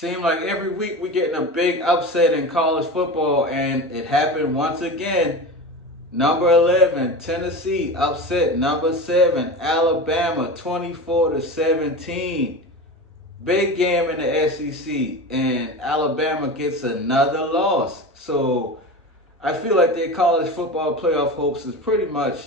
Seem like every week we getting a big upset in college football, and it happened once again. Number 11, Tennessee upset number 7, Alabama 24-17. Big game in the SEC, and Alabama gets another loss. So I feel like their college football playoff hopes is pretty much,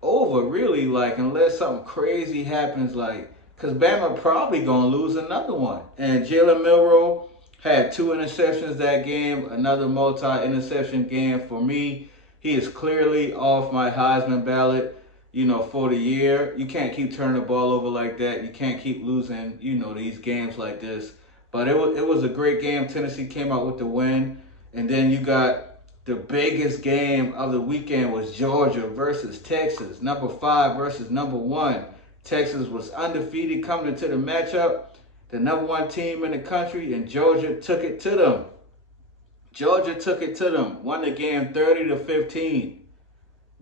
over really, like unless something crazy happens, like because Bama probably gonna lose another one. And Jalen Milroe had 2 interceptions that game, another multi-interception game for me. He is clearly off my Heisman ballot, for the year. You can't keep turning the ball over like that. You can't keep losing, these games like this. But it was a great game. Tennessee came out with the win, and then you got the biggest game of the weekend was Georgia versus Texas. Number 5 versus number 1. Texas was undefeated coming into the matchup. The number 1 team in the country, and Georgia took it to them. Georgia took it to them. Won the game 30-15.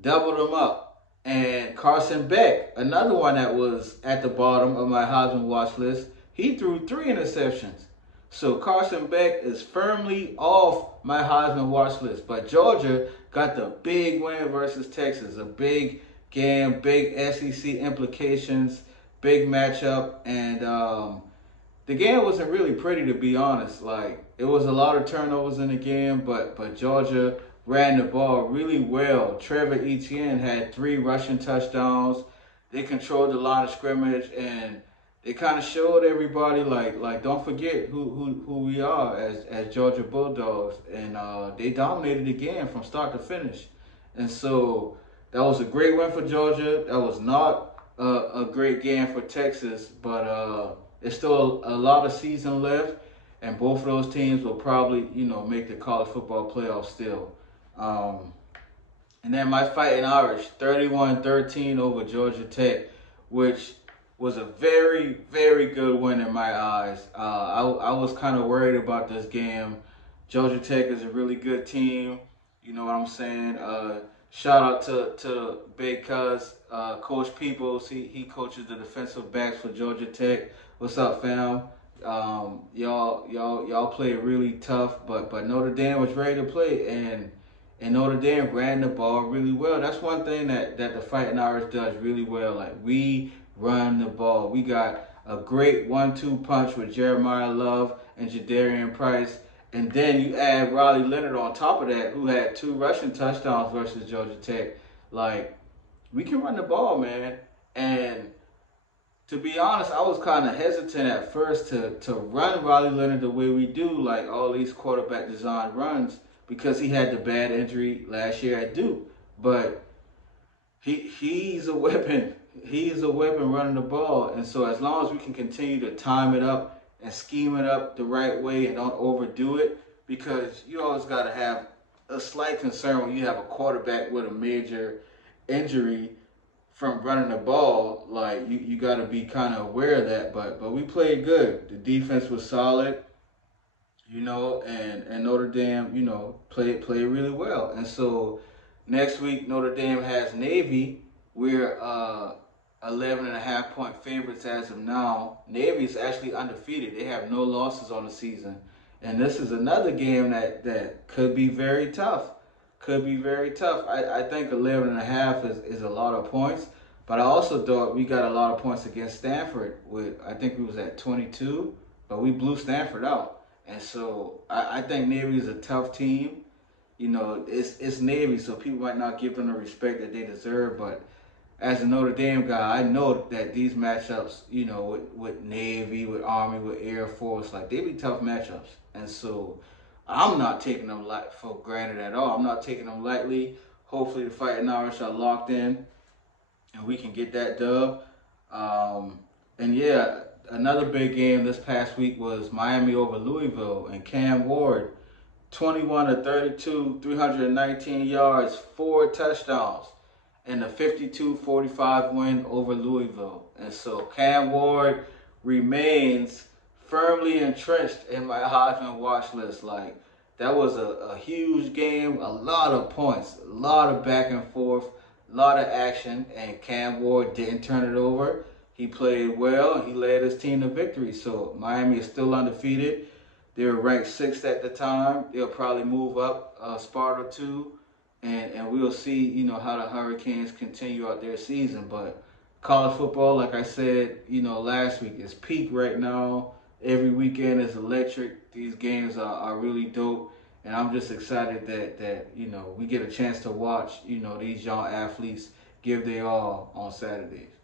Doubled them up. And Carson Beck, another one that was at the bottom of my Heisman watch list, he threw 3 interceptions. So Carson Beck is firmly off my Heisman watch list. But Georgia got the big win versus Texas. A big game, big SEC implications, big matchup. And the game wasn't really pretty, to be honest. Like, it was a lot of turnovers in the game, but Georgia ran the ball really well. Trevor Etienne had 3 rushing touchdowns. They controlled the line of scrimmage, and they kind of showed everybody like don't forget who we are as Georgia Bulldogs, and they dominated the game from start to finish. And so that was a great win for Georgia. That was not a great game for Texas, but there's still a lot of season left, and both of those teams will probably make the college football playoff still. Um, and then my Fighting Irish, 31-13 over Georgia Tech, which was a very, very good win in my eyes. I was kind of worried about this game. Georgia Tech is a really good team. You know what I'm saying? Shout out to Big Cuz, Coach Peoples. He coaches the defensive backs for Georgia Tech. What's up, fam? Y'all played really tough, but Notre Dame was ready to play, and Notre Dame ran the ball really well. That's one thing that the Fighting Irish does really well. Like, we run the ball. We got a great 1-2 punch with Jeremiah Love and Jadarian Price. And then you add Riley Leonard on top of that, who had 2 rushing touchdowns versus Georgia Tech. Like, we can run the ball, man. And to be honest, I was kind of hesitant at first to run Riley Leonard the way we do, like all these quarterback design runs, because he had the bad injury last year at Duke. But he's a weapon. He's a weapon running the ball. And so as long as we can continue to time it up and scheme it up the right way and don't overdo it, because you always got to have a slight concern when you have a quarterback with a major injury from running the ball. Like, you got to be kind of aware of that. But we played good. The defense was solid, and Notre Dame, played really well. And so next week Notre Dame has Navy. We're 11.5-point favorites as of now. Navy is actually undefeated. They have no losses on the season. And this is another game that could be very tough. Could be very tough. I think 11.5 is a lot of points. But I also thought we got a lot of points against Stanford. I think we was at 22, but we blew Stanford out. And so I think Navy is a tough team. It's Navy, so people might not give them the respect that they deserve. But as a Notre Dame guy, I know that these matchups, with Navy, with Army, with Air Force, like, they be tough matchups. And so I'm not taking them for granted at all. I'm not taking them lightly. Hopefully the Fighting Irish are locked in and we can get that dub. And yeah, another big game this past week was Miami over Louisville, and Cam Ward, 21-32, 319 yards, 4 touchdowns, and a 52-45 win over Louisville. And so Cam Ward remains firmly entrenched in my Heisman watch list. Like, that was a huge game, a lot of points, a lot of back and forth, a lot of action, and Cam Ward didn't turn it over. he played well and he led his team to victory. So Miami is still undefeated. They were ranked sixth at the time. They'll probably move up a spot or two, and we'll see, how the Hurricanes continue out their season. But college football, like I said, last week, is peak right now. Every weekend is electric. These games are really dope. And I'm just excited that we get a chance to watch, these young athletes give their all on Saturdays.